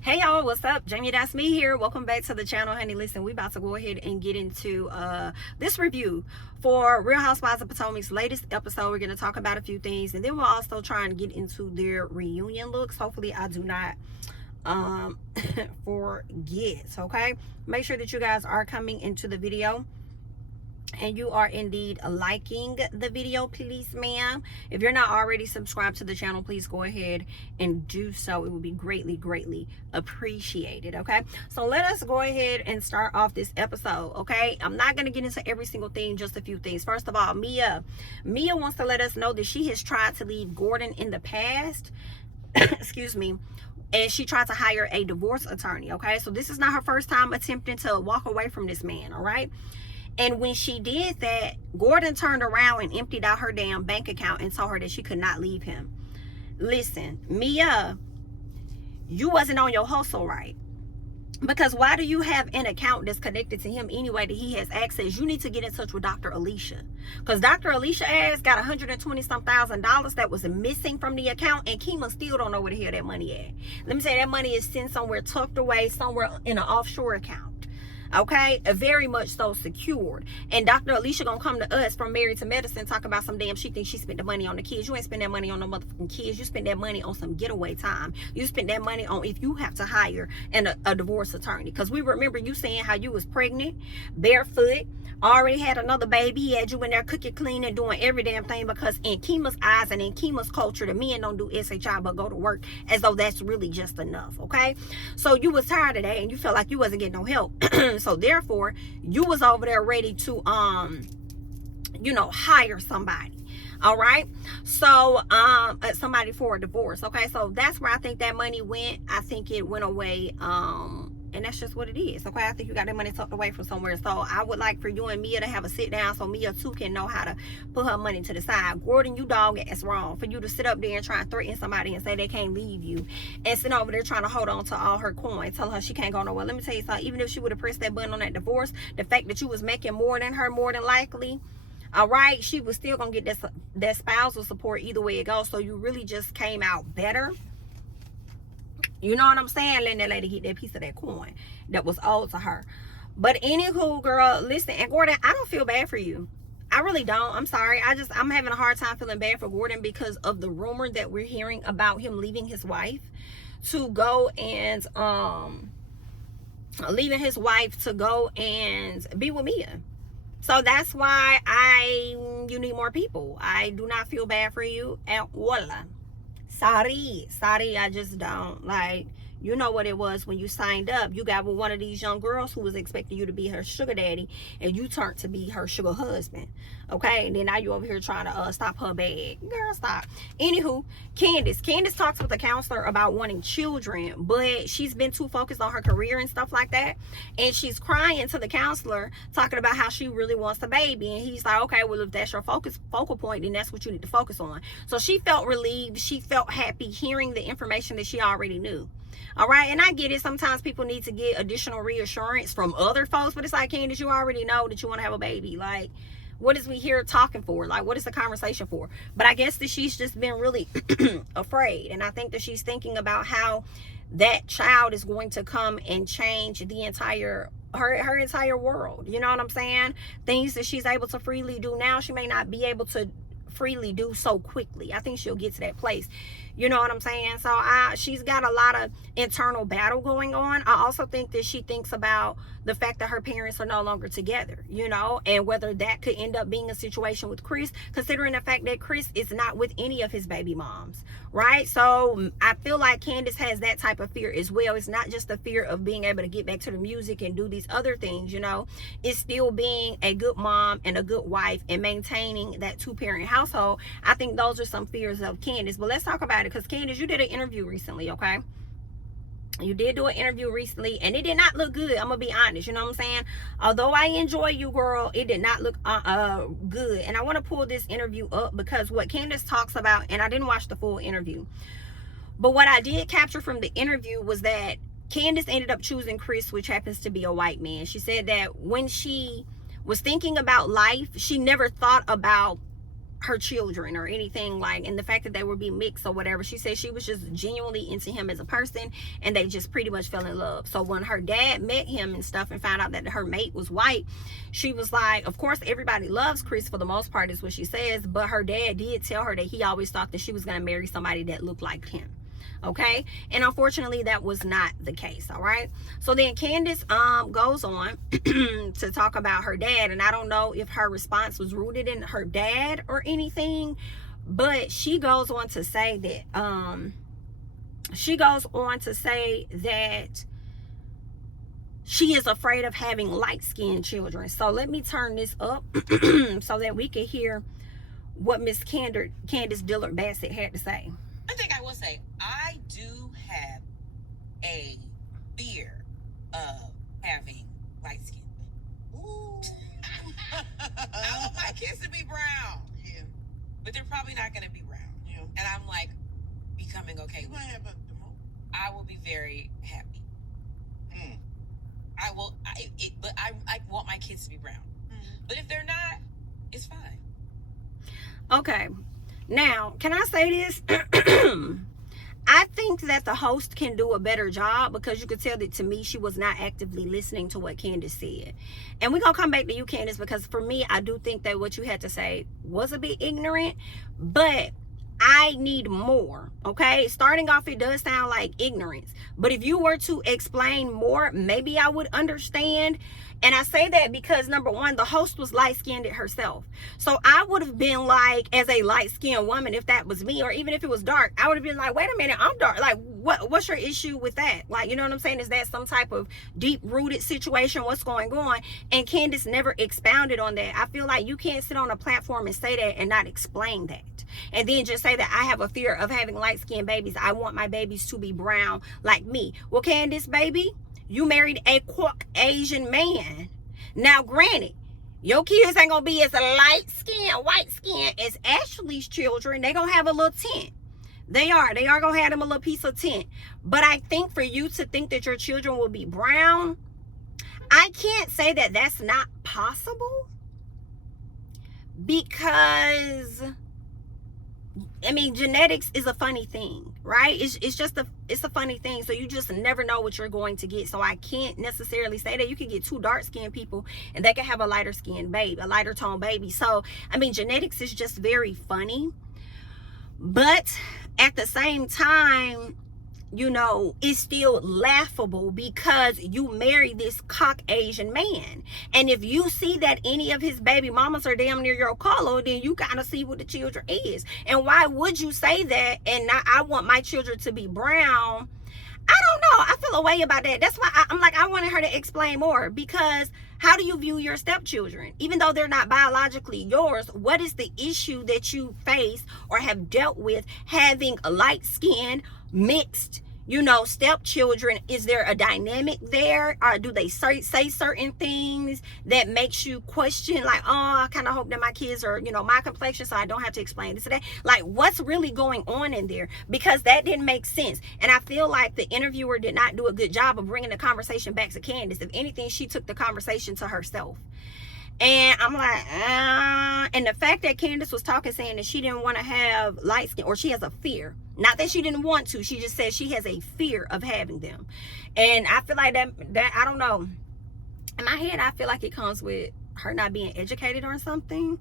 Hey y'all, what's up? JamiThatsMe here. Welcome back to the channel, honey. Listen, we about to go ahead and get into this review for Real Housewives of Potomac's latest episode. We're going to talk about a few things, and then we're also trying to get into their reunion looks. Hopefully I do not forget. Okay, make sure that you guys are coming into the video and you are indeed liking the video, please, ma'am. If you're not already subscribed to the channel, please go ahead and do so. It would be greatly appreciated. Okay, so let us go ahead and start off this episode. Okay, I'm not going to get into every single thing, just a few things. First of all, Mia wants to let us know that she has tried to leave Gordon in the past. Excuse me. And she tried to hire a divorce attorney. Okay, so this is not her first time attempting to walk away from this man. All right. And when she did that, Gordon turned around and emptied out her damn bank account and told her that she could not leave him. Listen, Mia, you wasn't on your hustle right. Because why do you have an account that's connected to him anyway that he has access? You need to get in touch with Dr. Alicia. Because Dr. Alicia ass got $120-some thousand that was missing from the account, and Kima still don't know where the hell that money at. Let me say that money is sent somewhere tucked away, somewhere in an offshore account. Okay, very much so secured. And Dr. Alicia gonna come to us from Married to Medicine talk about some damn she thinks she spent the money on the kids. You ain't spend that money on no motherfucking kids. You spend that money on some getaway time. You spend that money on if you have to hire a divorce attorney. Because we remember you saying how you was pregnant, barefoot, already had another baby. He had you in there cooking, cleaning, doing every damn thing, because in Kima's eyes and in Kima's culture, the men don't do SHI but go to work as though that's really just enough. Okay, so you was tired of that and you felt like you wasn't getting no help. So therefore you was over there ready to hire somebody. All right, so somebody for a divorce. Okay, so that's where I think that money went. I think it went away, and that's just what it is. Okay, I think you got that money tucked away from somewhere. So I would like for you and Mia to have a sit down so Mia too can know how to put her money to the side. Gordon, you dog ass wrong for you to sit up there and try and threaten somebody and say they can't leave you, and sit over there trying to hold on to all her coins, tell her she can't go nowhere. Let me tell you something, even if she would have pressed that button on that divorce, the fact that you was making more than her, more than likely, all right, she was still gonna get that spousal support either way it goes. So you really just came out better. You know what I'm saying? Letting that lady get that piece of that coin that was owed to her. But anywho, girl, listen, and Gordon, I don't feel bad for you. I really don't. I'm sorry. I'm having a hard time feeling bad for Gordon because of the rumor that we're hearing about him leaving his wife to go and be with Mia. So that's why you need more people. I do not feel bad for you at all. Sorry, I just don't. Like, you know what it was when you signed up. You got with one of these young girls who was expecting you to be her sugar daddy, and you turned to be her sugar husband. Okay, and then now you over here trying to stop her bag. Girl, stop. Anywho, Candiace talks with the counselor about wanting children, but she's been too focused on her career and stuff like that, and she's crying to the counselor talking about how she really wants the baby, and he's like, okay, well, if that's your focal point, then that's what you need to focus on. So she felt relieved. She felt happy hearing the information that she already knew. All right, and I get it. Sometimes people need to get additional reassurance from other folks, but it's like, Candiace, you already know that you want to have a baby. Like, what is we here talking for? Like, what is the conversation for? But I guess that she's just been really afraid, and I think that she's thinking about how that child is going to come and change the entire her entire world. You know what I'm saying? Things that she's able to freely do now, she may not be able to freely do so quickly. I think she'll get to that place. You know what I'm saying? So she's got a lot of internal battle going on. I also think that she thinks about the fact that her parents are no longer together, you know, and whether that could end up being a situation with Chris, considering the fact that Chris is not with any of his baby moms, right? So I feel like Candiace has that type of fear as well. It's not just the fear of being able to get back to the music and do these other things, you know. It's still being a good mom and a good wife and maintaining that two-parent household. I think those are some fears of Candiace. But let's talk about it, because Candiace, you did an interview recently, okay? You did do an interview recently, and it did not look good. I'm gonna be honest, you know what I'm saying? Although I enjoy you, girl, it did not look good. And I want to pull this interview up because what Candiace talks about, and I didn't watch the full interview, but what I did capture from the interview was that Candiace ended up choosing Chris, which happens to be a white man. She said that when she was thinking about life, she never thought about her children or anything, like, and the fact that they would be mixed or whatever. She said she was just genuinely into him as a person, and they just pretty much fell in love. So when her dad met him and stuff and found out that her mate was white, she was like, of course everybody loves Chris for the most part, is what she says, but her dad did tell her that he always thought that she was going to marry somebody that looked like him. Okay, and unfortunately that was not the case. All right, so then Candiace goes on to talk about her dad, and I don't know if her response was rooted in her dad or anything, but she goes on to say that she is afraid of having light-skinned children. So let me turn this up so that we can hear what Miss Candiace Dillard Bassett had to say. I think I will say, I do have a fear of having light skin. Ooh. I want my kids to be brown. Yeah. But they're probably not going to be brown. Yeah. And I'm like, becoming okay with it. I will be very happy. I will, but I want my kids to be brown. But if they're not, it's fine. Okay. Now, can I say this? I think that the host can do a better job, because you could tell that to me she was not actively listening to what Candiace said. And we're going to come back to you, Candiace, because for me, I do think that what you had to say was a bit ignorant, but I need more. Okay, starting off, it does sound like ignorance, but if you were to explain more, maybe I would understand. And I say that because, number one, the host was light-skinned herself. So I would have been like, as a light-skinned woman, if that was me, or even if it was dark, I would have been like, wait a minute, I'm dark. Like, what's your issue with that? Like, you know what I'm saying? Is that some type of deep-rooted situation? What's going on? And Candiace never expounded on that. I feel like you can't sit on a platform and say that and not explain that. And then just say that I have a fear of having light-skinned babies. I want my babies to be brown like me. Well, Candiace, baby, you married a Caucasian man. Now, granted, your kids ain't gonna be as light skin, white skin as Ashley's children. They gonna have a little tint. They are gonna have them a little piece of tint. But I think for you to think that your children will be brown, I can't say that that's not possible, because I mean, genetics is a funny thing, right? It's a funny thing. So you just never know what you're going to get. So I can't necessarily say that. You can get two dark-skinned people and they can have a lighter-skinned baby, a lighter-toned baby. So, I mean, genetics is just very funny. But at the same time, you know, it's still laughable because you married this Caucasian man. And if you see that any of his baby mamas are damn near your color, then you kind of see what the children is. And why would you say that and not, I want my children to be brown? I don't know. I feel a way about that. That's why I'm like, I wanted her to explain more, because how do you view your stepchildren? Even though they're not biologically yours, what is the issue that you face or have dealt with having a light-skinned, mixed, you know, stepchildren? Is there a dynamic there? Or do they say certain things that makes you question, like, oh, I kind of hope that my kids are, you know, my complexion, so I don't have to explain this today? Like, what's really going on in there? Because that didn't make sense. And I feel like the interviewer did not do a good job of bringing the conversation back to Candiace. If anything, she took the conversation to herself. And I'm like, and the fact that Candiace was talking, saying that she didn't want to have light skin, or she has a fear. Not that she didn't want to, she just said she has a fear of having them. And I feel like that I don't know. In my head, I feel like it comes with her not being educated on something,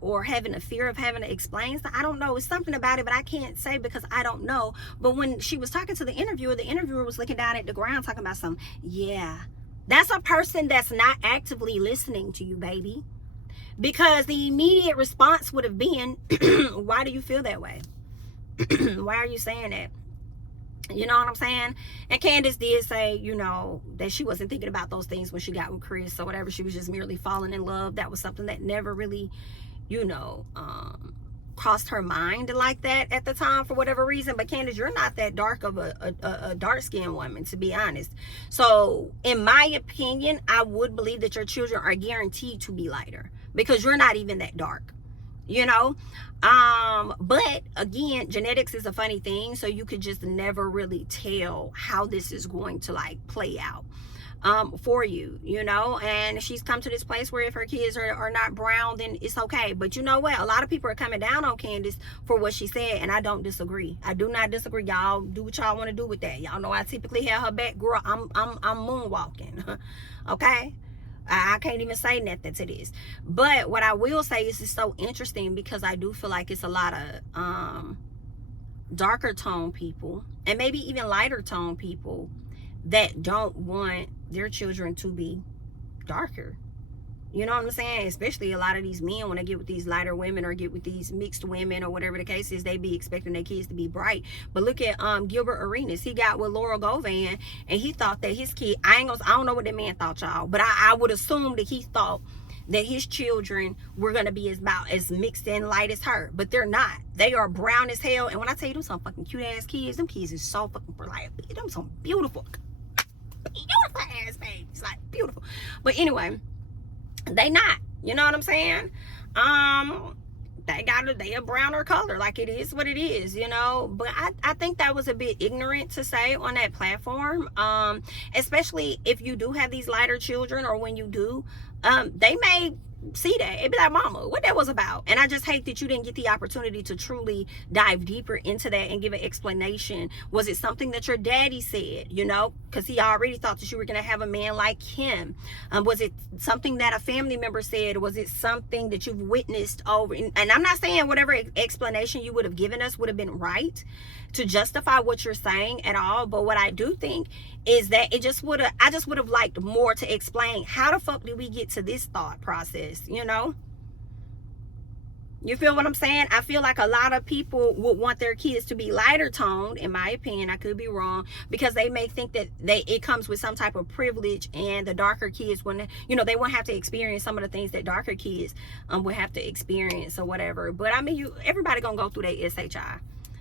or having a fear of having to explain. So I don't know. It's something about it, but I can't say because I don't know. But when she was talking to the interviewer was looking down at the ground talking about something. Yeah. That's a person that's not actively listening to you, baby. Because the immediate response would have been, why do you feel that way? Why are you saying that? You know what I'm saying? And Candiace did say, you know, that she wasn't thinking about those things when she got with Chris or whatever. She was just merely falling in love. That was something that never really, you know, crossed her mind like that at the time for whatever reason. But Candiace, you're not that dark of a dark-skinned woman, to be honest. So in my opinion, I would believe that your children are guaranteed to be lighter, because you're not even that dark, you know. But again, genetics is a funny thing, so you could just never really tell how this is going to like play out. for you, you know. And she's come to this place where if her kids are not brown, then it's okay. But you know what, a lot of people are coming down on Candiace for what she said, and I don't disagree. I do not disagree. Y'all do what y'all want to do with that. Y'all know I typically have her back. Girl, I'm moonwalking. Okay, I can't even say nothing to this. But what I will say is it's so interesting because I do feel like it's a lot of darker tone people, and maybe even lighter tone people, that don't want their children to be darker. You know what I'm saying? Especially a lot of these men, when they get with these lighter women or get with these mixed women or whatever the case is, they be expecting their kids to be bright. But look at Gilbert Arenas. He got with Laura Govan, and he thought that his kid, I don't know what that man thought, y'all, but I would assume that he thought that his children were gonna be as mixed and light as her, but they're not. They are brown as hell. And when I tell you, them some fucking cute ass kids, them kids is so fucking like, them some beautiful ass babies, like beautiful. But anyway, they not, you know what I'm saying? They a browner color, like it is what it is, you know. But I think that was a bit ignorant to say on that platform, especially if you do have these lighter children, or when you do, they may see that and be like, mama, what that was about. And I just hate that you didn't get the opportunity to truly dive deeper into that and give an explanation. Was it something that your daddy said, you know, because he already thought that you were going to have a man like him? Was it something that a family member said? Was it something that you've witnessed over? And I'm not saying whatever explanation you would have given us would have been right to justify what you're saying at all, but what I do think is that I just would have liked more to explain how the fuck did we get to this thought process, you know? You feel what I'm saying? I feel like a lot of people would want their kids to be lighter toned, in my opinion. I could be wrong, because they may think that it comes with some type of privilege, and the darker kids, when you know, they won't have to experience some of the things that darker kids would have to experience or whatever. But I mean, everybody gonna go through their SHI.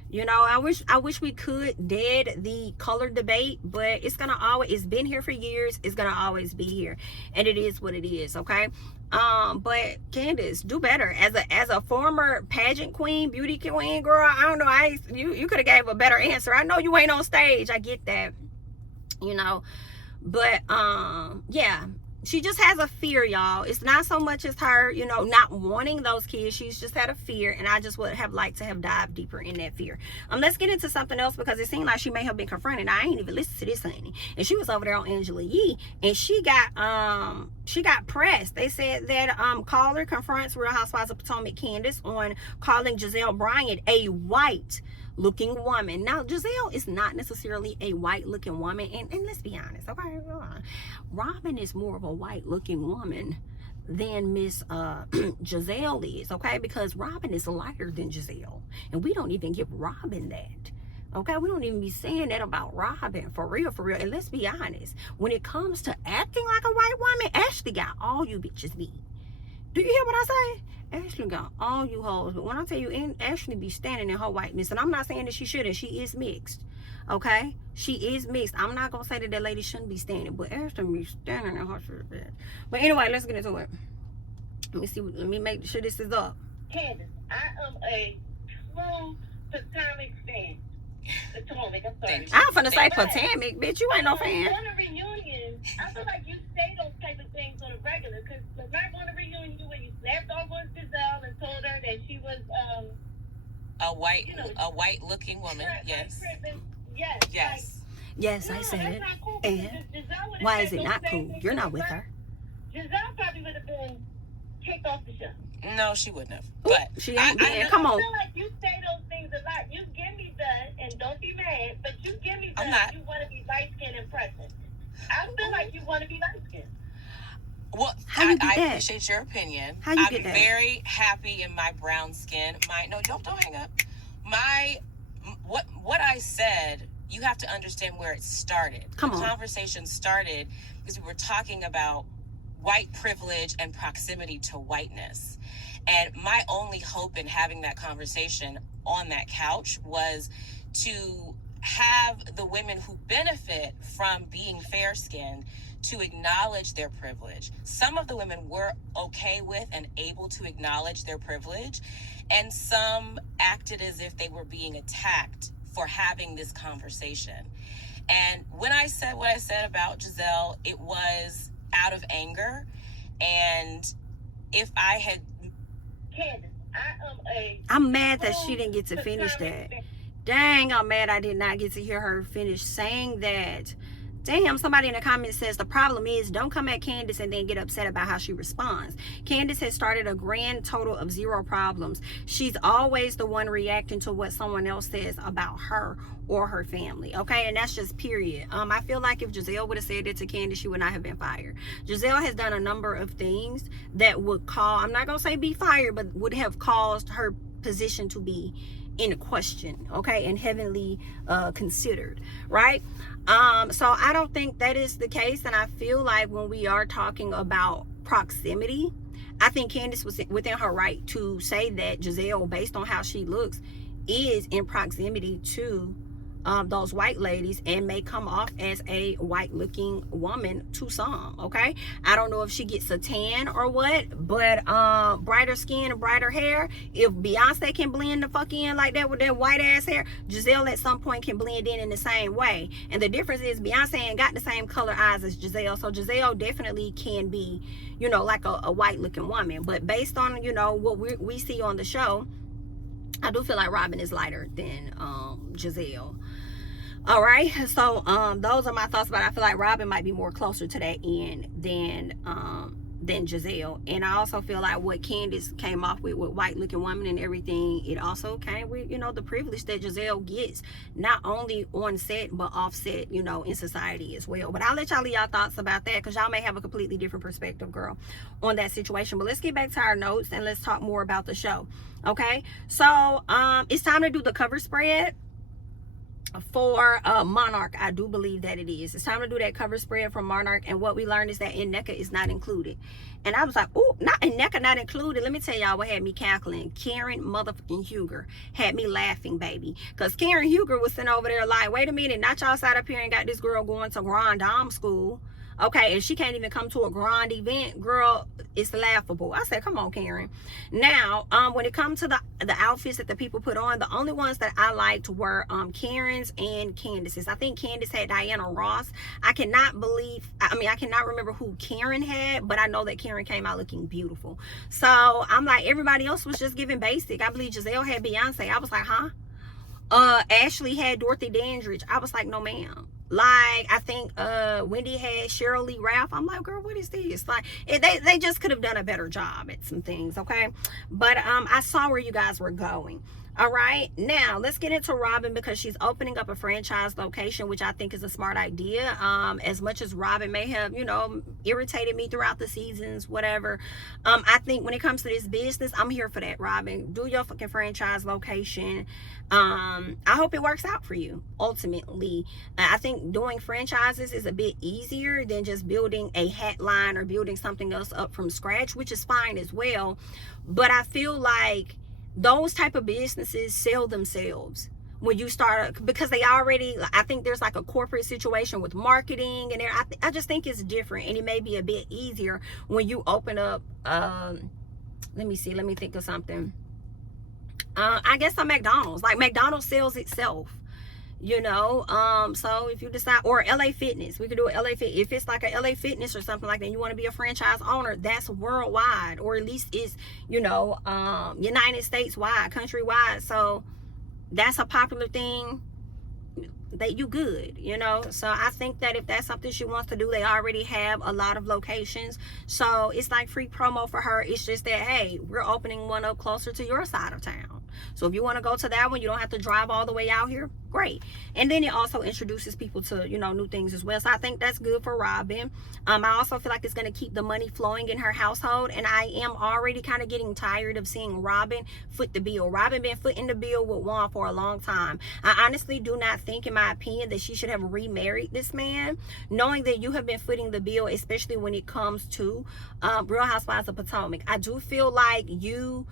You know, I wish we could dead the color debate, but it's been here for years. It's gonna always be here, and it is what it is. Okay. But Candiace, do better as a former pageant queen, beauty queen, girl. I don't know. You could have gave a better answer. I know you ain't on stage. I get that. You know, but yeah. She just has a fear, y'all. It's not so much as her, you know, not wanting those kids. She's just had a fear, and I just would have liked to have dived deeper in that fear. Let's get into something else, because it seemed like she may have been confronted. I ain't even listened to this, honey. And she was over there on Angela Yee, and she got pressed. They said that caller confronts Real Housewives of Potomac Candiace on calling Gizelle Bryant a white looking woman. Now, Gizelle is not necessarily a white looking woman, and let's be honest, okay? Robyn is more of a white looking woman than Miss Gizelle is, okay? Because Robyn is lighter than Gizelle, and we don't even give Robyn that. Okay, we don't even be saying that about Robyn, for real. And let's be honest, when it comes to acting like a white woman, Ashley got all you bitches beat. Do you hear what I say? Ashley got all you hoes. But when I tell you, Ashley be standing in her whiteness, and I'm not saying that she shouldn't. She is mixed. Okay? She is mixed. I'm not going to say that lady shouldn't be standing, but Ashley be standing in her shit. But anyway, let's get into it. Let me make sure this is up. Candiace, I am a true Potomac fan. Potomac, I'm sorry. I'm finna say Potomac, bitch. You ain't no fan. On a reunion, I feel like you say those type of things on a regular, because back on a reunion when you slapped off on Gizelle and told her that she was a white looking woman. Yes. Yes, I said it. Cool, and why is it not cool? You're not with her. Gizelle probably would have been kicked off the show. No, she wouldn't have. But she ain't. Come on. I feel like you say those things a lot. You give me the, and don't be mad, but you give me the, you want to be light skinned and present. I feel like you want to be light skinned. Well, I appreciate your opinion. How you get that? I'm very happy in my brown skin. Don't hang up. What I said, you have to understand where it started. The conversation started because we were talking about white privilege and proximity to whiteness. And my only hope in having that conversation on that couch was to have the women who benefit from being fair-skinned to acknowledge their privilege. Some of the women were okay with and able to acknowledge their privilege, and some acted as if they were being attacked for having this conversation. And when I said what I said about Gizelle, it was out of anger. And if I had... Candiace, I'm mad that she didn't get to finish that. Dang, I'm mad I did not get to hear her finish saying that. Damn, somebody in the comments says the problem is don't come at Candiace and then get upset about how she responds. Candiace has started a grand total of 0 problems. She's always the one reacting to what someone else says about her or her family, okay? And that's just period. I feel like if Gizelle would have said it to Candiace, she would not have been fired. Gizelle has done a number of things that would I'm not gonna say be fired, but would have caused her position to be in question, okay, and heavily considered, right? So I don't think that is the case, and I feel like when we are talking about proximity, I think Candiace was within her right to say that Gizelle, based on how she looks, is in proximity to those white ladies and may come off as a white looking woman to some, okay? I don't know if she gets a tan or what, but brighter skin and brighter hair, if Beyonce can blend the fuck in like that with that white ass hair, Gizelle at some point can blend in the same way. And the difference is Beyonce ain't got the same color eyes as Gizelle, so Gizelle definitely can be, you know, like a white looking woman. But based on, you know, what we see on the show, I do feel like Robyn is lighter than Gizelle. All right, so those are my thoughts about it. I feel like Robyn might be more closer to that end than Gizelle. And I also feel like what Candiace came off with white looking woman and everything, it also came with, you know, the privilege that Gizelle gets, not only on set but off set, you know, in society as well. But I'll let y'all leave y'all thoughts about that, because y'all may have a completely different perspective, girl, on that situation. But let's get back to our notes and let's talk more about the show. Okay, so it's time to do the cover spread for Monarch. I do believe that it is. It's time to do that cover spread from Monarch, and what we learned is that NECA is not included. And I was like, oh, not NECA not included. Let me tell y'all what had me cackling. Karen motherfucking Huger had me laughing, baby, because Karen Huger was sitting over there like, wait a minute, not y'all sat up here and got this girl going to Grand Dame school, okay, and she can't even come to a grand event. Girl, it's laughable. I said, come on, Karen. Now, when it comes to the outfits that the people put on, the only ones that I liked were Karen's and Candiace's. I think Candiace had Diana Ross. I cannot remember who Karen had, but I know that Karen came out looking beautiful. So I'm like, everybody else was just giving basic. I believe Gizelle had Beyonce. I was like, huh? Ashley had Dorothy Dandridge. I was like, no ma'am. Like, I think Wendy had Cheryl Lee Ralph. I'm like, girl, what is this? Like, they just could have done a better job at some things, okay? But I saw where you guys were going. All right, now let's get into Robyn, because she's opening up a franchise location, which I think is a smart idea. As much as Robyn may have, you know, irritated me throughout the seasons, whatever, I think when it comes to this business, I'm here for that. Robyn, do your fucking franchise location. I hope it works out for you ultimately. I think doing franchises is a bit easier than just building a hat line or building something else up from scratch, which is fine as well. But I feel like those type of businesses sell themselves when you start, because they already, I think there's like a corporate situation with marketing, and I just think it's different, and it may be a bit easier when you open up let me think of something. I guess a McDonald's. Like, McDonald's sells itself, you know. So if you decide, or LA Fitness, we could do a LA Fit. If it's like a LA Fitness or something like that, you want to be a franchise owner, that's worldwide, or at least it's, you know, United States wide, countrywide. So that's a popular thing that you good, you know. So I think that if that's something she wants to do, they already have a lot of locations, so it's like free promo for her. It's just that, hey, we're opening one up closer to your side of town, so if you want to go to that one, you don't have to drive all the way out here. Great. And then it also introduces people to, you know, new things as well. So I think that's good for Robyn. I also feel like it's going to keep the money flowing in her household, and I am already kind of getting tired of seeing Robyn foot the bill. Robyn been footing the bill with Juan for a long time. I honestly do not think, in my opinion, that she should have remarried this man, knowing that you have been footing the bill, especially when it comes to Real Housewives of Potomac. I do feel like you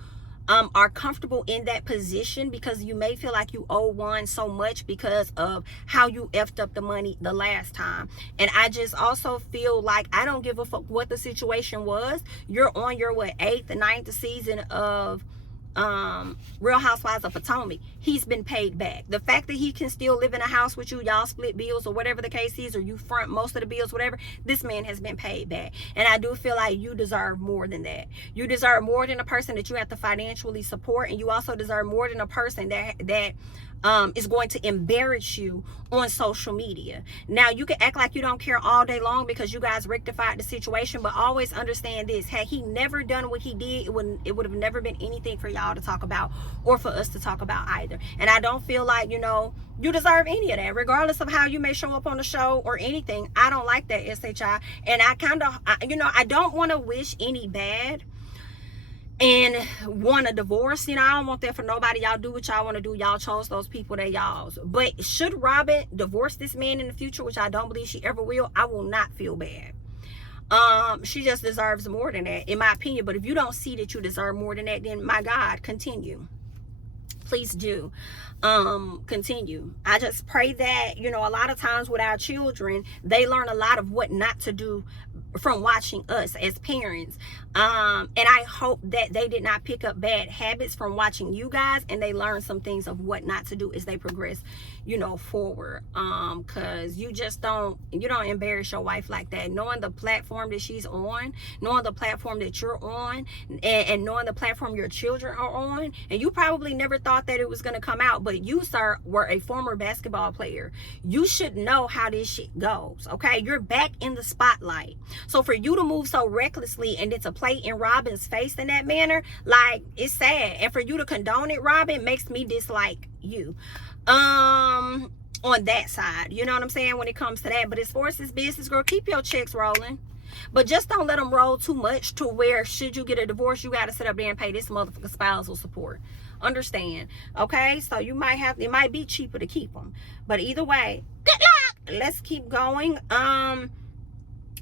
are comfortable in that position because you may feel like you owe Juan so much because of how you effed up the money the last time. And I just also feel like I don't give a fuck what the situation was. You're on your 8th and 9th season of Real Housewives of Potomac, he's been paid back. The fact that he can still live in a house with you, y'all split bills or whatever the case is, or you front most of the bills, whatever, this man has been paid back. And I do feel like you deserve more than that. You deserve more than a person that you have to financially support, and you also deserve more than a person that is going to embarrass you on social media. Now, you can act like you don't care all day long because you guys rectified the situation, but always understand this: had he never done what he did, it would have never been anything for y'all to talk about or for us to talk about either. And I don't feel like, you know, you deserve any of that, regardless of how you may show up on the show or anything. I don't like that, SHI. And I kind of, you know, I don't want to wish any bad and want a divorce. You know, I don't want that for nobody. Y'all do what y'all want to do. Y'all chose those people, that y'all's. But should Robyn divorce this man in the future, which I don't believe she ever will, I will not feel bad. She just deserves more than that, in my opinion. But if you don't see that you deserve more than that, then my God, continue. Please do continue. I just pray that, you know, a lot of times with our children, they learn a lot of what not to do from watching us as parents, and I hope that they did not pick up bad habits from watching you guys, and they learn some things of what not to do as they progress, you know, forward. Because you don't embarrass your wife like that, knowing the platform that she's on, knowing the platform that you're on, and knowing the platform your children are on. And you probably never thought that it was going to come out, but you, sir, were a former basketball player. You should know how this shit goes. Okay, you're back in the spotlight. So for you to move so recklessly and then to play in Robyn's face in that manner, like, it's sad. And for you to condone it, Robyn, makes me dislike you on that side. You know what I'm saying, when it comes to that. But as far as this business, girl, keep your checks rolling, but just don't let them roll too much to where, should you get a divorce, you got to sit up there and pay this motherfucker spousal support. Understand? Okay, so you might have, it might be cheaper to keep them, but either way, good luck. Let's keep going.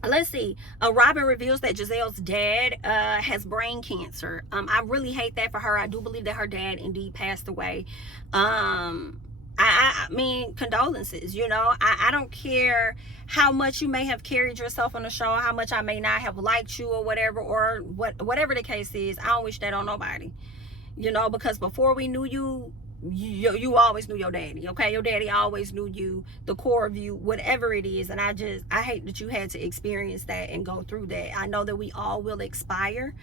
Let's see. Robyn reveals that Gizelle's dad has brain cancer. I really hate that for her. I do believe that her dad indeed passed away. I mean, condolences. You know, I don't care how much you may have carried yourself on the show, how much I may not have liked you or whatever, or whatever the case is. I don't wish that on nobody. You know, because before we knew you, you always knew your daddy. Okay, your daddy always knew you, the core of you, whatever it is. And I hate that you had to experience that and go through that. I know that we all will expire.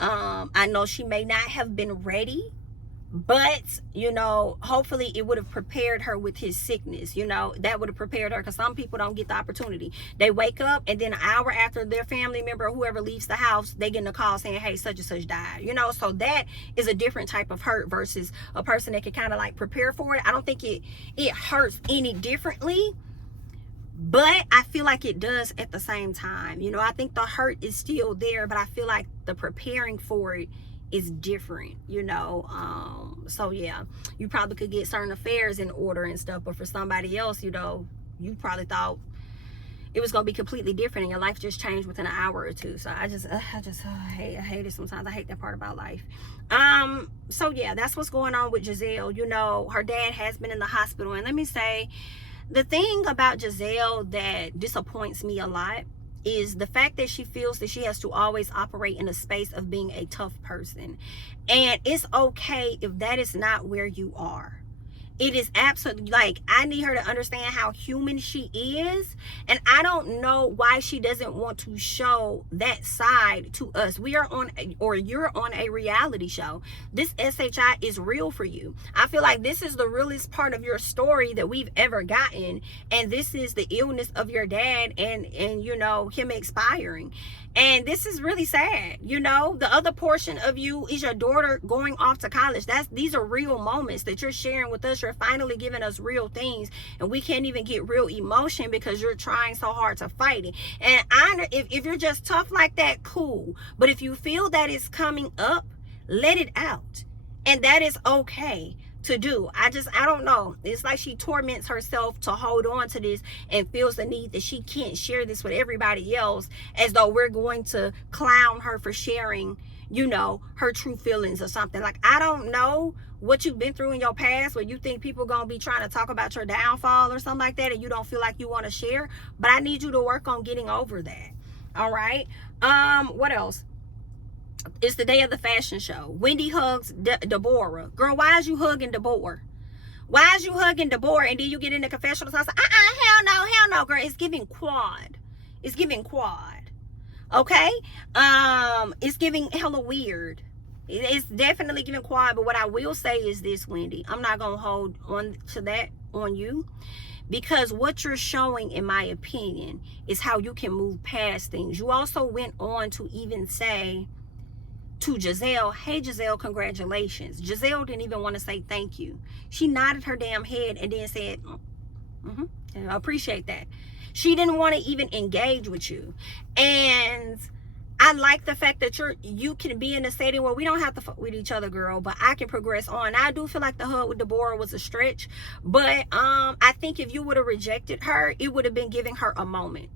I know she may not have been ready, but, you know, hopefully it would have prepared her with his sickness. You know, that would have prepared her, because some people don't get the opportunity. They wake up and then an hour after their family member or whoever leaves the house, they get a call saying, hey, such and such died. You know, so that is a different type of hurt versus a person that can kind of like prepare for it. I don't think it hurts any differently, but I feel like it does at the same time. You know, I think the hurt is still there, but I feel like the preparing for it is different, you know. So yeah, you probably could get certain affairs in order and stuff, but for somebody else, you know, you probably thought it was gonna be completely different and your life just changed within an hour or two. So I hate it sometimes. I hate that part about life. So yeah, that's what's going on with Gizelle. You know, her dad has been in the hospital, and let me say, the thing about Gizelle that disappoints me a lot is the fact that she feels that she has to always operate in a space of being a tough person. And it's okay if that is not where you are. It is absolutely, like, I need her to understand how human she is. And I don't know why she doesn't want to show that side to us. We are on, or you're on a reality show. This SHI is real for you. I feel like this is the realest part of your story that we've ever gotten. And this is the illness of your dad and you know, him expiring. And this is really sad. You know, the other portion of you is your daughter going off to college. These are real moments that you're sharing with us. You're finally giving us real things, and we can't even get real emotion because you're trying so hard to fight it. And if you're just tough like that, cool. But if you feel that it's coming up, let it out. And that is okay to do. I don't know. It's like she torments herself to hold on to this and feels the need that she can't share this with everybody else, as though we're going to clown her for sharing, you know, her true feelings or something. Like, I don't know what you've been through in your past where you think people gonna be trying to talk about your downfall or something like that, and you don't feel like you want to share, but I need you to work on getting over that. All right. What else? It's the day of the fashion show. Wendy hugs Deborah. Girl, why is you hugging Deborah? Why is you hugging Deborah and then you get in the confessional house? Hell no, girl. It's giving quad. It's giving quad. Okay? It's giving hella weird. It's definitely giving quad, but what I will say is this, Wendy. I'm not going to hold on to that on you, because what you're showing, in my opinion, is how you can move past things. You also went on to even say to Gizelle, hey Gizelle, congratulations. Gizelle didn't even want to say thank you. She nodded her damn head and then said, I appreciate that. She didn't want to even engage with you. And I like the fact that you can be in a setting where we don't have to fuck with each other, girl, but I can progress on. I do feel like the hug with Deborah was a stretch, but I think if you would have rejected her, it would have been giving her a moment,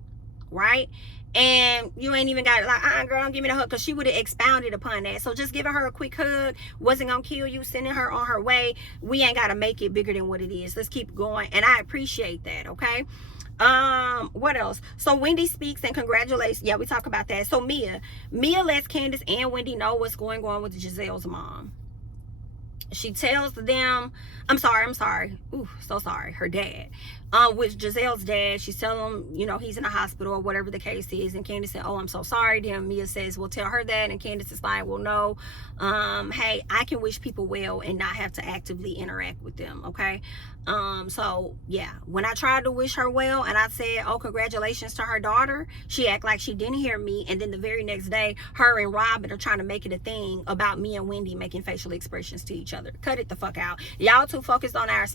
right? And you ain't even got it like, girl, don't give me the hug, because she would have expounded upon that. So just giving her a quick hug wasn't gonna kill you, sending her on her way. We ain't gotta make it bigger than what it is. Let's keep going, and I appreciate that. Okay. What else? So Wendy speaks and congratulates. Yeah, we talk about that. So Mia lets Candiace and Wendy know what's going on with Gizelle's mom. She tells them, I'm sorry. Ooh, so sorry. Her dad. With Gizelle's dad, she's telling him, you know, he's in a hospital or whatever the case is. And Candiace said, oh, I'm so sorry. Then Mia says, well, tell her that. And Candiace is like, well, no. Hey, I can wish people well and not have to actively interact with them. Okay. So yeah, when I tried to wish her well and I said, oh, congratulations to her daughter, she act like she didn't hear me. And then the very next day, her and Robyn are trying to make it a thing about me and Wendy making facial expressions to each other. Cut it the fuck out. Y'all too focused on our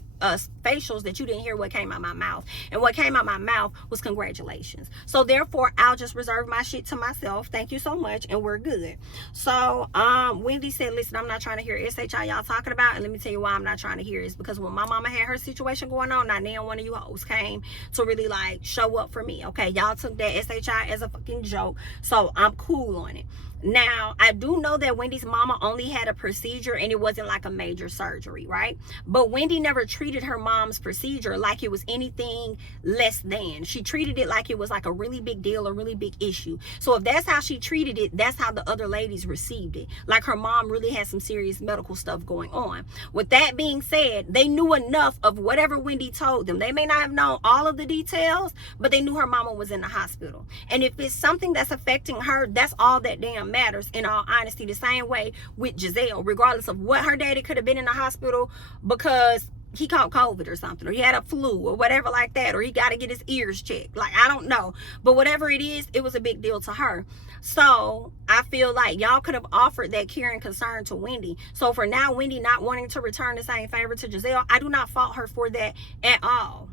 facials that you didn't hear what came out my mouth. And what came out my mouth was congratulations. So therefore, I'll just reserve my shit to myself. Thank you so much. And we're good. So Wendy said, listen, I'm not trying to hear SHI y'all talking about. And let me tell you why I'm not trying to hear it. It's because when my mama had her situation going on, now one of you hoes came to really like show up for me. Okay, y'all took that SHI as a fucking joke, so I'm cool on it. Now, I do know that Wendy's mama only had a procedure and it wasn't like a major surgery, right? But Wendy never treated her mom's procedure like it was anything less than. She treated it like it was like a really big deal, a really big issue. So if that's how she treated it, that's how the other ladies received it. Like her mom really had some serious medical stuff going on. With that being said, they knew enough of whatever Wendy told them. They may not have known all of the details, but they knew her mama was in the hospital. And if it's something that's affecting her, that's all that damn matters, in all honesty. The same way with Gizelle, regardless of what her daddy could have been in the hospital because he caught COVID or something, or he had a flu or whatever like that, or he got to get his ears checked. Like, I don't know, but whatever it is, it was a big deal to her. So I feel like y'all could have offered that care and concern to Wendy. So for now, Wendy not wanting to return the same favor to Gizelle, I do not fault her for that at all.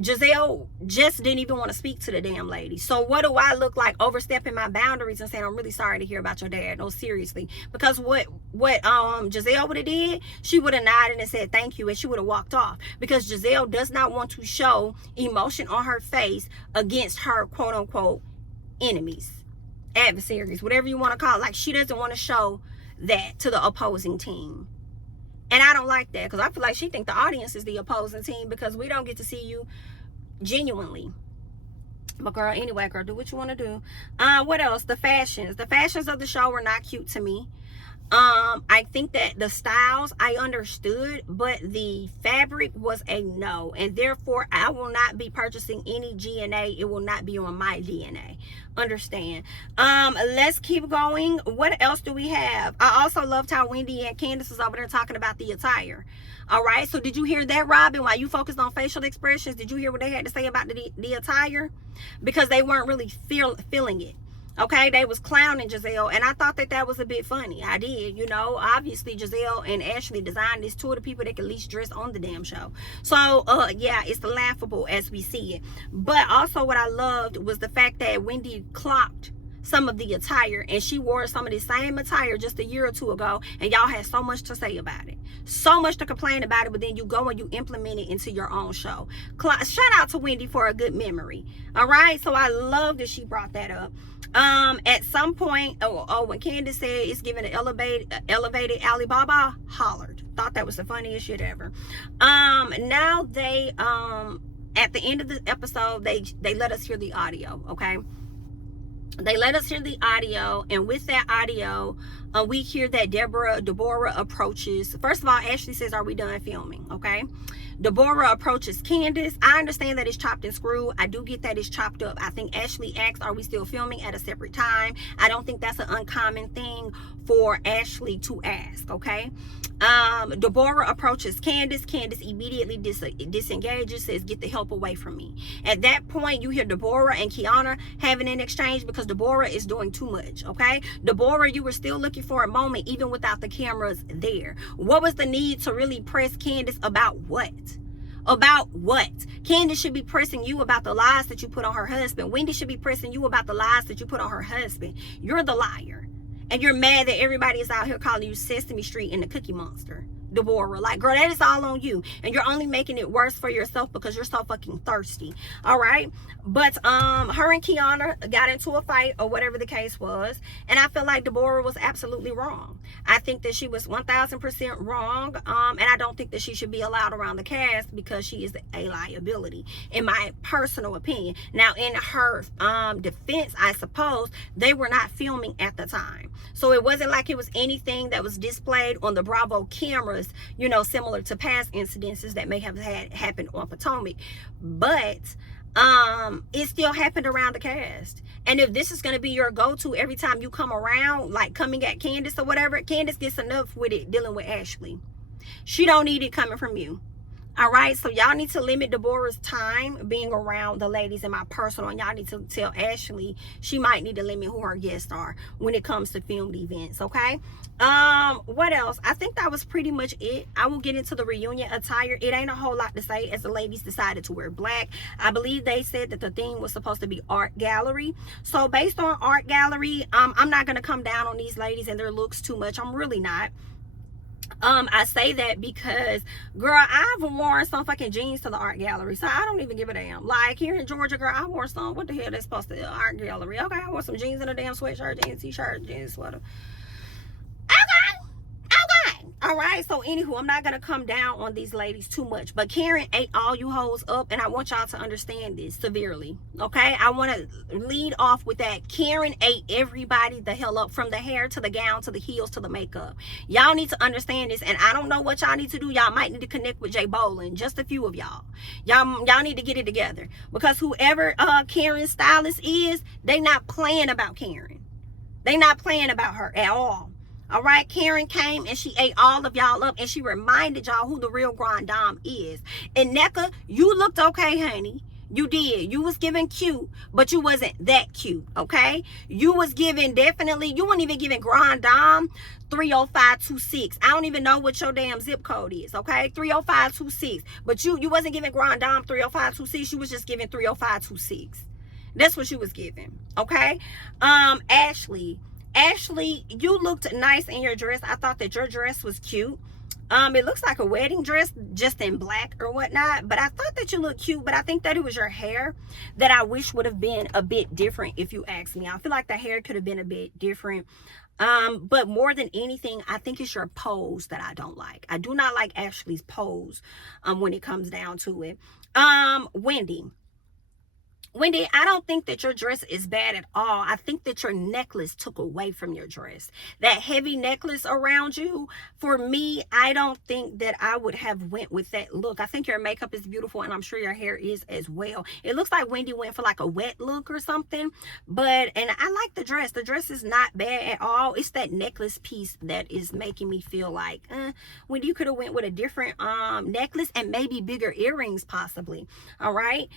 Gizelle just didn't even want to speak to the damn lady. So what do I look like, overstepping my boundaries and saying, I'm really sorry to hear about your dad? No, seriously. Because what Gizelle would have did, she would have nodded and said thank you, and she would have walked off. Because Gizelle does not want to show emotion on her face against her quote unquote enemies, adversaries, whatever you want to call it. Like, she doesn't want to show that to the opposing team. And I don't like that, because I feel like she think the audience is the opposing team because we don't get to see you genuinely. But girl, anyway, girl, do what you want to do. What else? The fashions of the show were not cute to me. I think that the styles I understood, but the fabric was a no, and therefore I will not be purchasing any GNA. It will not be on my DNA. Understand? Let's keep going. What else do we have? I also loved how Wendy and Candiace was over there talking about the attire. All right, so did you hear that, Robyn? While you focused on facial expressions, did you hear what they had to say about the attire? Because they weren't really feeling it. Okay, they was clowning Gizelle, and I thought that was a bit funny. I did, you know. Obviously, Gizelle and Ashley designed this, two of the people that can least dress on the damn show. So, yeah, it's laughable as we see it. But also what I loved was the fact that Wendy clocked some of the attire, and she wore some of the same attire just a year or two ago, and y'all had so much to say about it. So much to complain about it, but then you go and you implement it into your own show. Shout out to Wendy for a good memory. All right, so I love that she brought that up. At some point, when Candiace said it's giving an elevated Alibaba, hollered. Thought that was the funniest shit ever. Now they at the end of the episode, they let us hear the audio. Okay, They let us hear the audio, and with that audio, we hear that Deborah approaches. First of all, Ashley says, "Are we done filming?" Okay. Deborah approaches Candiace. I understand that it's chopped and screwed. I do get that it's chopped up. I think Ashley asks, "Are we still filming?" at a separate time. I don't think that's an uncommon thing for Ashley to ask. Okay. Deborah approaches Candiace. Candiace immediately disengages, says, "Get the help away from me." At that point, you hear Deborah and Kiana having an exchange because Deborah is doing too much. Okay. Deborah, you were still looking for a moment even without the cameras there. What was the need to really press Candiace about what? About what? Candiace should be pressing you about the lies that you put on her husband. Wendy should be pressing you about the lies that you put on her husband. You're the liar. And you're mad that everybody is out here calling you Sesame Street and the Cookie Monster. Deborah, like, girl, that is all on you, and you're only making it worse for yourself because you're so fucking thirsty. All right. But her and Kiana got into a fight or whatever the case was, and I feel like Deborah was absolutely wrong. I think that she was 1000% wrong, and I don't think that she should be allowed around the cast because she is a liability, in my personal opinion. Now, in her defense, I suppose they were not filming at the time, so it wasn't like it was anything that was displayed on the Bravo cameras, you know, similar to past incidences that may have had happened on Potomac. But it still happened around the cast. And if this is going to be your go-to every time you come around, like coming at Candiace or whatever, Candiace gets enough with it dealing with Ashley. She don't need it coming from you. All right, so y'all need to limit Deborah's time being around the ladies in my personal, and y'all need to tell Ashley she might need to limit who her guests are when it comes to filmed events. Okay. What else? I think that was pretty much it. I will get into the reunion attire. It ain't a whole lot to say, as the ladies decided to wear black. I believe they said that the theme was supposed to be art gallery. So based on art gallery, I'm not gonna come down on these ladies and their looks too much. I'm really not. I say that because, girl, I've worn some fucking jeans to the art gallery, so I don't even give a damn. Like here in Georgia, girl, I wore some, what the hell they supposed to, art gallery. Okay, I wore some jeans and a damn sweatshirt, jeans, t-shirt, jeans, sweater. All right, so anywho, I'm not gonna come down on these ladies too much, but Karen ate all you hoes up, and I want y'all to understand this severely. Okay, I want to lead off with that. Karen ate everybody the hell up, from the hair to the gown to the heels to the makeup. Y'all need to understand this, and I don't know what y'all need to do. Y'all might need to connect with Jay Bolin, just a few of y'all. Y'all need to get it together, because whoever Karen's stylist is, they not playing about Karen. They not playing about her at all. All right, Karen came and she ate all of y'all up, and she reminded y'all who the real Grand Dame is. And NECA, you looked okay, honey. You did. You was giving cute, but you wasn't that cute, okay? You was giving, definitely, you weren't even giving Grand Dame 30526. I don't even know what your damn zip code is, okay? 30526. But you wasn't giving Grand Dame 30526. You was just giving 30526. That's what you was giving, okay? Ashley, you looked nice in your dress. I thought that your dress was cute. It looks like a wedding dress, just in black or whatnot. But I thought that you looked cute. But I think that it was your hair that I wish would have been a bit different, if you ask me. I feel like the hair could have been a bit different. But more than anything, I think it's your pose that I don't like. I do not like Ashley's pose when it comes down to it. Wendy, I don't think that your dress is bad at all. I think that your necklace took away from your dress. That heavy necklace around you, for me, I don't think that I would have went with that look. I think your makeup is beautiful, and I'm sure your hair is as well. It looks like Wendy went for like a wet look or something. And I like the dress. The dress is not bad at all. It's that necklace piece that is making me feel like, Wendy, you could have went with a different necklace and maybe bigger earrings possibly. All right.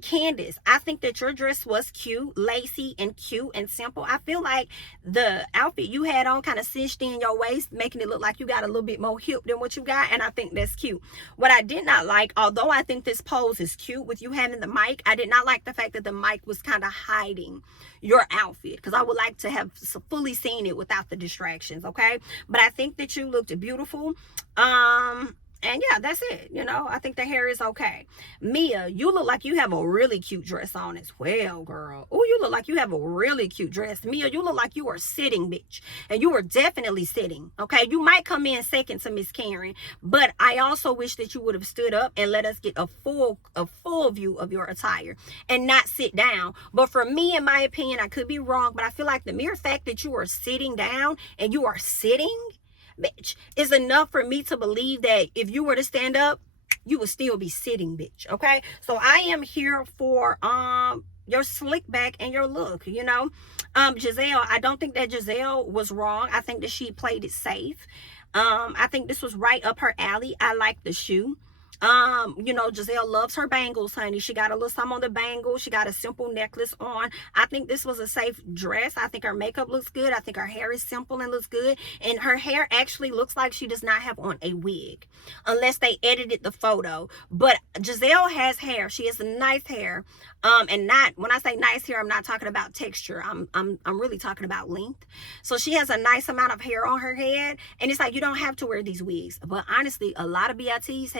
Candiace, I think that your dress was cute, lacy and cute and simple. I feel like the outfit you had on kind of cinched in your waist, making it look like you got a little bit more hip than what you got, and I think that's cute. What I did not like, although I think this pose is cute with you having the mic, I did not like the fact that the mic was kind of hiding your outfit, because I would like to have fully seen it without the distractions, okay? But I think that you looked beautiful. And yeah, that's it. You know, I think the hair is okay. Mia, you look like you have a really cute dress on as well, girl. Oh, you look like you have a really cute dress. Mia, you look like you are sitting, bitch. And you are definitely sitting, okay? You might come in second to Miss Karen, but I also wish that you would have stood up and let us get a full view of your attire and not sit down. But for me, in my opinion, I could be wrong, but I feel like the mere fact that you are sitting down and you are sitting, bitch, is enough for me to believe that if you were to stand up, you would still be sitting, bitch. Okay, so I am here for your slick back and your look. You know, Gizelle, I don't think that Gizelle was wrong. I think that she played it safe. I think this was right up her alley. I like the shoe. You know, Gizelle loves her bangles, honey. She got a little something on the bangle. She got a simple necklace on. I think this was a safe dress. I think her makeup looks good. I think her hair is simple and looks good. And her hair actually looks like she does not have on a wig, unless they edited the photo. But Gizelle has hair. She has nice hair. And not, when I say nice hair, I'm not talking about texture. I'm really talking about length. So she has a nice amount of hair on her head. And it's like, you don't have to wear these wigs. But honestly, a lot of BITs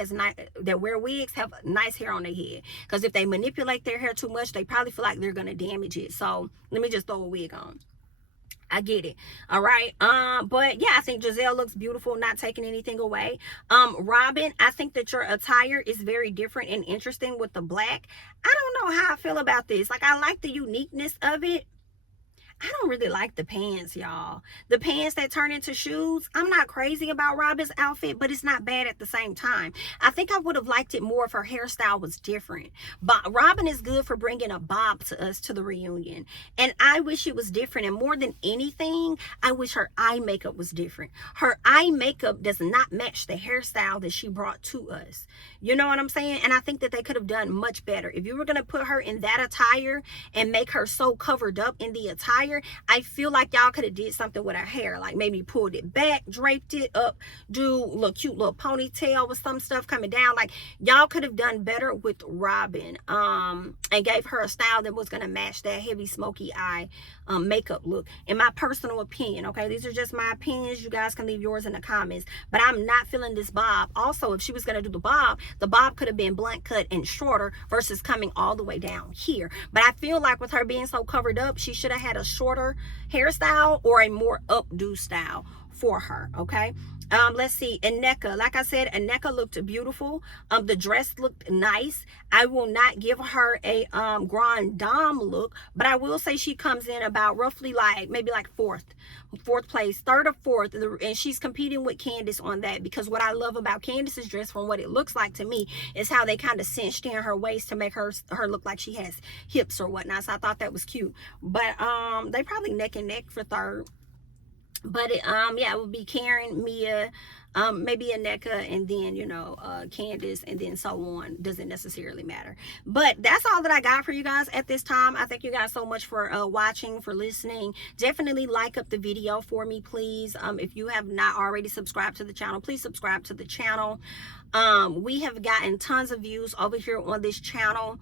that wear wigs have nice hair on their head. Because if they manipulate their hair too much, they probably feel like they're going to damage it. So let me just throw a wig on. I get it. All right. But yeah, I think Gizelle looks beautiful, not taking anything away. Robyn, I think that your attire is very different and interesting with the black. I don't know how I feel about this. Like, I like the uniqueness of it. I don't really like the pants, y'all. The pants that turn into shoes. I'm not crazy about Robyn's outfit, but it's not bad at the same time. I think I would have liked it more if her hairstyle was different. But Robyn is good for bringing a bob to us to the reunion. And I wish it was different. And more than anything, I wish her eye makeup was different. Her eye makeup does not match the hairstyle that she brought to us. You know what I'm saying? And I think that they could have done much better. If you were going to put her in that attire and make her so covered up in the attire, I feel like y'all could have did something with her hair, like maybe pulled it back, draped it up, do a little cute little ponytail with some stuff coming down. Like, y'all could have done better with Robyn, and gave her a style that was going to match that heavy smoky eye makeup look, in my personal opinion. Okay, these are just my opinions. You guys can leave yours in the comments, but I'm not feeling this bob. Also, if she was going to do the bob could have been blunt cut and shorter versus coming all the way down here. But I feel like with her being so covered up, she should have had a shorter hairstyle or a more updo style for her. Okay, let's see. Aneka, like I said, Aneka looked beautiful. The dress looked nice. I will not give her a grand dame look, but I will say she comes in about roughly like maybe like fourth place, third or fourth, and she's competing with Candiace on that, because what I love about Candiace's dress, from what it looks like to me, is how they kind of cinched in her waist to make her look like she has hips or whatnot. So I thought that was cute. But they probably neck and neck for third. But yeah, it would be Karen, Mia, maybe Aneka, and then, you know, Candiace, and then so on. Doesn't necessarily matter. But that's all that I got for you guys at this time. I thank you guys so much for watching, for listening. Definitely like up the video for me, please. If you have not already subscribed to the channel, please subscribe to the channel. We have gotten tons of views over here on this channel.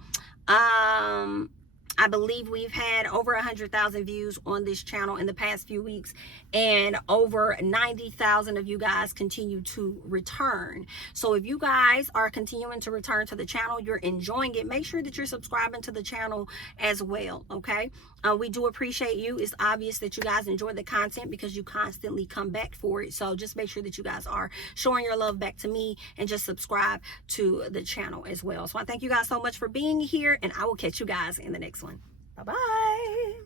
I believe we've had over 100,000 views on this channel in the past few weeks, and over 90,000 of you guys continue to return. So if you guys are continuing to return to the channel, you're enjoying it, make sure that you're subscribing to the channel as well. Okay, we do appreciate you. It's obvious that you guys enjoy the content because you constantly come back for it. So just make sure that you guys are showing your love back to me, and just subscribe to the channel as well. So I thank you guys so much for being here, and I will catch you guys in the next one. Bye-bye.